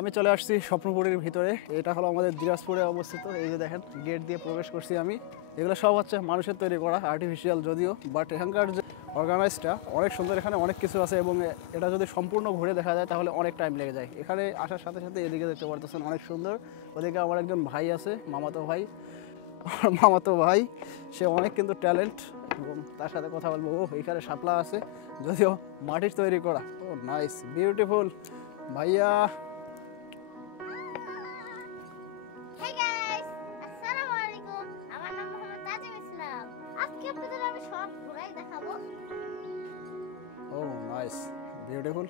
আমি চলে আসছি স্বপ্নপুরীর ভিতরে। এটা হলো আমাদের দিনাজপুরে অবস্থিত। এই যে দেখেন গেট দিয়ে প্রবেশ করছি আমি। এগুলো সব হচ্ছে মানুষের তৈরি করা, আর্টিফিশিয়াল যদিও, বাট এখানকার যে অর্গানাইজটা অনেক সুন্দর। এখানে অনেক কিছু আছে এবং এটা যদি সম্পূর্ণ ঘুরে দেখা যায় তাহলে অনেক টাইম লেগে যায়। এখানে আসার সাথে সাথে এদিকে দেখতে পারতেছেন অনেক সুন্দর। ওদিকে আমার একজন ভাই আছে, মামাতো ভাই, সে অনেক কিন্তু ট্যালেন্ট এবং তার সাথে কথা বলবো। ও এখানে শাপলা আছে, যদিও মাটির তৈরি করা। ও নাইস, বিউটিফুল ভাইয়া। Oh, nice, beautiful.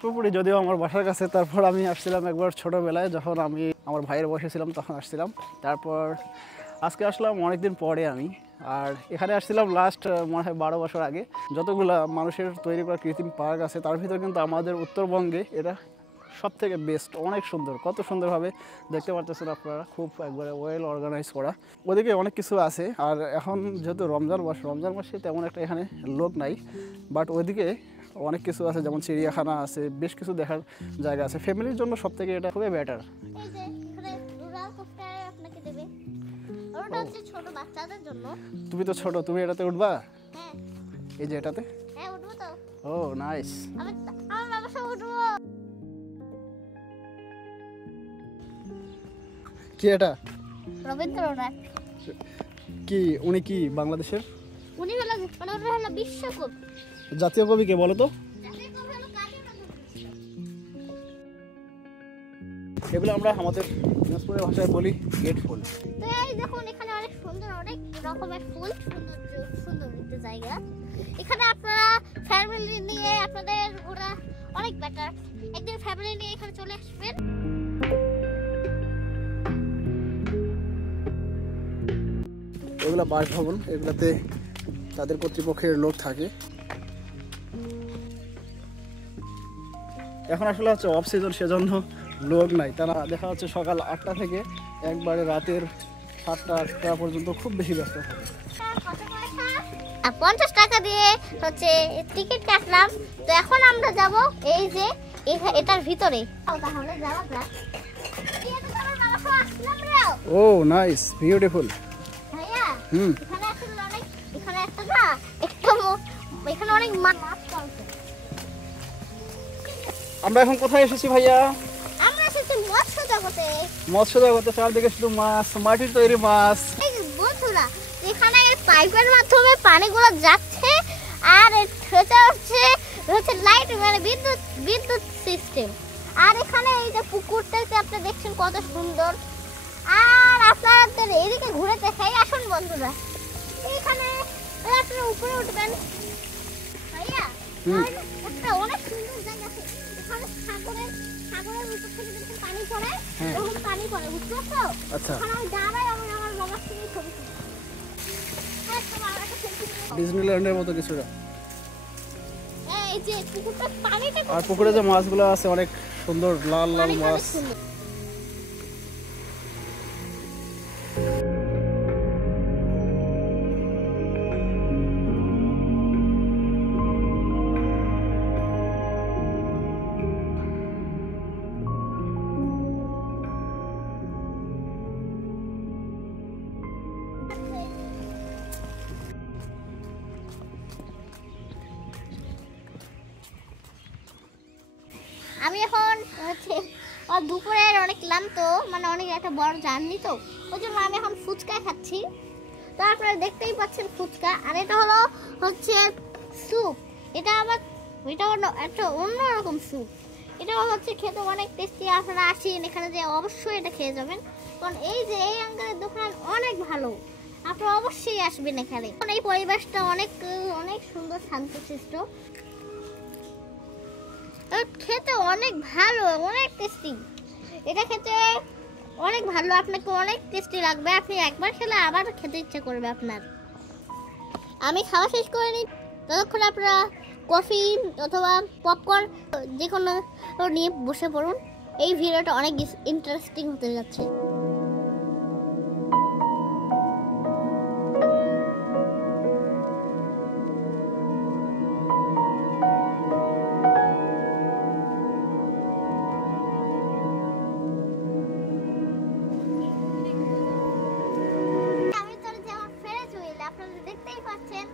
পুরোপুরি যদিও আমার বাসার কাছে, তারপর আমি আসছিলাম একবার ছোটোবেলায়, যখন আমি আমার ভাইয়ের বয়সে ছিলাম তখন আসছিলাম। তারপর আজকে আসলাম অনেকদিন পরে আমি। আর এখানে আসছিলাম লাস্ট মনে হয় 12 বছর আগে। যতগুলো মানুষের তৈরি করা কৃত্রিম পার্ক আছে তার ভিতর কিন্তু আমাদের উত্তরবঙ্গে এটা সব থেকে বেস্ট। অনেক সুন্দর, কত সুন্দরভাবে দেখতে পারতেছেন আপনারা, খুব একবারে ওয়েল অর্গানাইজ করা। ওদিকে অনেক কিছু আছে। আর এখন যেহেতু রমজান মাসে তেমন একটা এখানে লোক নাই, বাট ওইদিকে অনেক কিছু আছে, যেমন চিড়িয়াখানা আছে, বেশ কিছু দেখার জায়গা আছে। ফ্যামিলির জন্য সব থেকে এটা খুবই বেটার। তুমি তো ছোট, তুমি এটাতে উঠবা? এই যে এটাতে? ও নাইস। কি এটা? রবীন্দ্রনাথ। কি উনি কি বাংলাদেশের? উনি হলো বিশ্বকবি। জাতীয় কবি কে বলো তো? এগুলো আমরা আমাদের দিনাজপুরের ভাষায় বলি গেট ফুল। তো এই দেখুন এখানে অনেক সুন্দর, অনেক রকমের ফুল, সুন্দর একটা জায়গা। এখানে আপনারা ফ্যামিলি নিয়ে আপনাদের ওরা অনেক বেটার। একদিন ফ্যামিলি নিয়ে এখানে চলে আসবেন। এগুলো বাসভবন, এগুলাতে তাদের কর্তৃপক্ষের লোক থাকে। এখন আসলে হচ্ছে অফ সিজন, সেজন্য লোক নাই। তারা দেখা যাচ্ছে সকাল 8টা থেকে একবারে রাতের 7টা-8টা পর্যন্ত খুব বেশি ব্যস্ত থাকে। 50 টাকা দিয়ে হচ্ছে টিকিট কাটলাম। তো এখন আমরা যাব এই যে এটার ভিতরে। তাহলে যাওয়া যাক। ও নাইস, বিউটিফুল। ভাইয়া এখানে অনেক মাছ চলছে। আমরা এখন কোথায় এসেছি ভাইয়া? আমরা এসেছি মৎস্য জগতে। মৎস্য জগতে চারদিকে শুধু মাছ, মাটির তৈরি মাছ। বন্ধুরা এখানে পাইপের মাধ্যমে পানিগুলো যাচ্ছে, আর সেটা হচ্ছে লাইট, মানে বিদ্যুৎ সিস্টেম। আর এখানে এই যে পুকুরটাতে আপনি দেখছেন কত সুন্দর। আর আপনাদের এদিকে ঘুরে দেখাই, আসুন বন্ধুরা। এখানে আপনারা উপরে উঠবেন ভাইয়া। একটা অনেক সুন্দর জায়গা আছে। এখানে সাগরের উপর থেকে যখন পানি পড়ে, তখন পানি পড়ে, বুঝছো তো? আচ্ছা, ওখানে আমি দাঁড়াই, আমি আমার বাবার সঙ্গে ছবি তুলি। ডিজনিল্যান্ডের মতো কিছুটা। এই যে পুকুরটা, পানিটা, আর পুকুরে যে মাছগুলো আছে অনেক সুন্দর, লাল লাল মাছ। আমি এখন হচ্ছে দুপুরের অনেক ক্লান্ত, মানে অনেক একটা বড় জার্নি, তো ওই জন্য আমি এখন ফুচকা খাচ্ছি। তো আপনারা দেখতেই পাচ্ছেন ফুচকা। আর এটা হচ্ছে স্যুপ। এটা হলো একটা অন্যরকম স্যুপ। এটা হচ্ছে খেতে অনেক টেস্টি। আপনারা আসেন এখানে, যে অবশ্যই এটা খেয়ে যাবেন, কারণ এই যে এই আঙ্কেলের দোকান অনেক ভালো। আপনারা অবশ্যই আসবেন এখানে। এই পরিবেশটা অনেক সুন্দর, শান্তশিষ্ট। খেতে অনেক ভালো, অনেক টেস্টি। এটা খেতে অনেক ভালো, আপনাকে অনেক টেস্টি লাগবে। আপনি একবার খেলে আবার খেতে ইচ্ছে করবে আপনার। আমি খাওয়া শেষ করে নিই, ততক্ষণ আপনারা কফি অথবা পপকর্ন যে কোনো নিয়ে বসে পড়ুন। এই ভিডিওটা অনেক ইন্টারেস্টিং হতে যাচ্ছে। আমি চলেছি আমার ফ্রেন্ডস হুইলে, আপনারা দেখতেই পাচ্ছেন।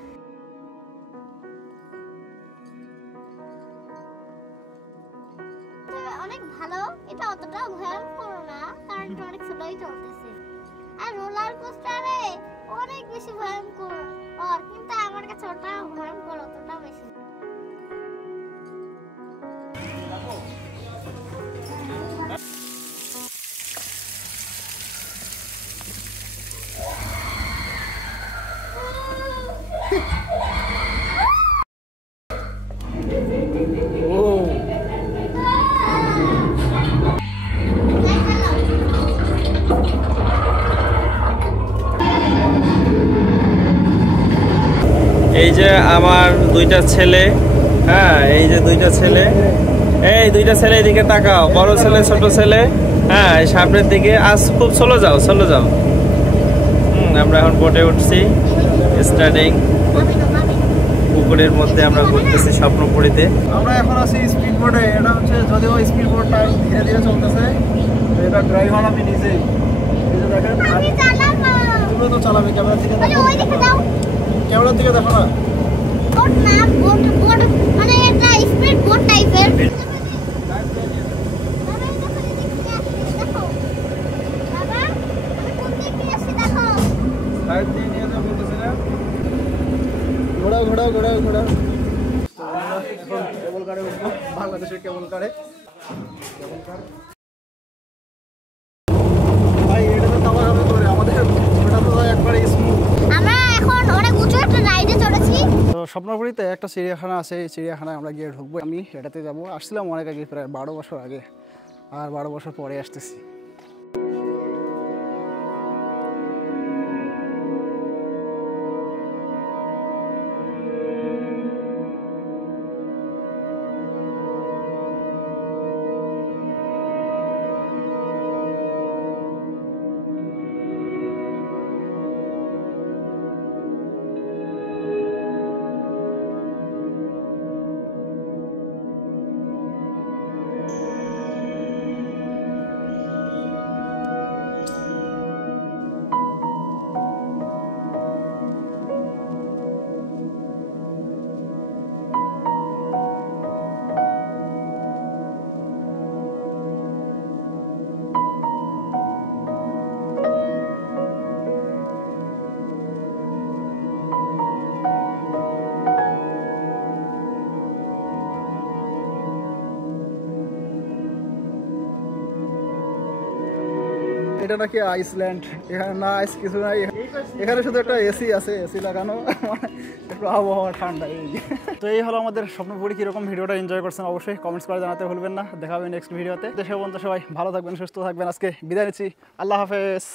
তবে অনেক ভালো, এটা অতটা ভয়ঙ্কর না, কারণ এটা অনেক স্লোই চলতেছে। আর রোলার কোস্টারে অনেক বেশি ভয়ঙ্কর, কিন্তু আমার কাছে ওটা ভয়ঙ্কর অতটা বেশি। এই যে আমার দুইটা ছেলে, হ্যাঁ এই যে দুইটা ছেলে, এই দুইটা ছেলে এদিকে তাকাও, বড় ছেলে ছোট ছেলে, হ্যাঁ সামনের দিকে। আজ খুব স্লো যাও, স্লো যাও। আমরা এখন বোটে উঠছি, স্টার্টিং পুকুরের মধ্যে আমরা ঘুরতেছি স্বপ্নপুরীতে। আমরা এখন আছি স্পিড বোটে। এটা হচ্ছে যদিও স্পিড বোটটা ধীরে ধীরে চলতেছে, এটা ড্রাইভার আমি নিজেই। এই যে দেখেন, আমি চালাবো। তুমি তো চালাবে, ক্যামেরা থেকে দেখো, ওই দিকে দাও। ক্যামেরা থেকে দেখো না। বোট না, বোট মানে এটা স্পিড বোট টাইপের। ঘোড়াও ঘোড়াও ঘোড়াও ঘোড়াও। এখন কেবল কারে উঠবো, বাংলাদেশের কেবল কারে। ভাই এটা তো তাওয়া হবে করে, আমাদের ওটা তো একবারে স্মুথ। আমরা এখন অনেক উঁচু একটা রাইডে চড়েছি। তো স্বপ্নপুরীতে একটা চিড়িয়াখানা আছে, এই চিড়িয়াখানায় আমরা গিয়ে ঢুকবো। আমি এটাতে যাবো, আসছিলাম অনেক আগে, প্রায় 12 বছর আগে, আর 12 বছর পরে আসতেছি। এটা নাকি আইসল্যান্ড, এখানে না আইস কিছু নাই, এখানে শুধু একটা এসি আছে, এসি লাগানো, একটু আবহাওয়া ঠান্ডা। এই তো এই হলো আমাদের স্বপ্নপুরী। কিরকম ভিডিওটা এনজয় করছেন অবশ্যই কমেন্টস করে জানাতে ভুলবেন না। দেখা হবে নেক্সট ভিডিওতে। সে পর্যন্ত সবাই ভালো থাকবেন, সুস্থ থাকবেন। আজকে বিদায় নিচ্ছি, আল্লাহ হাফেজ।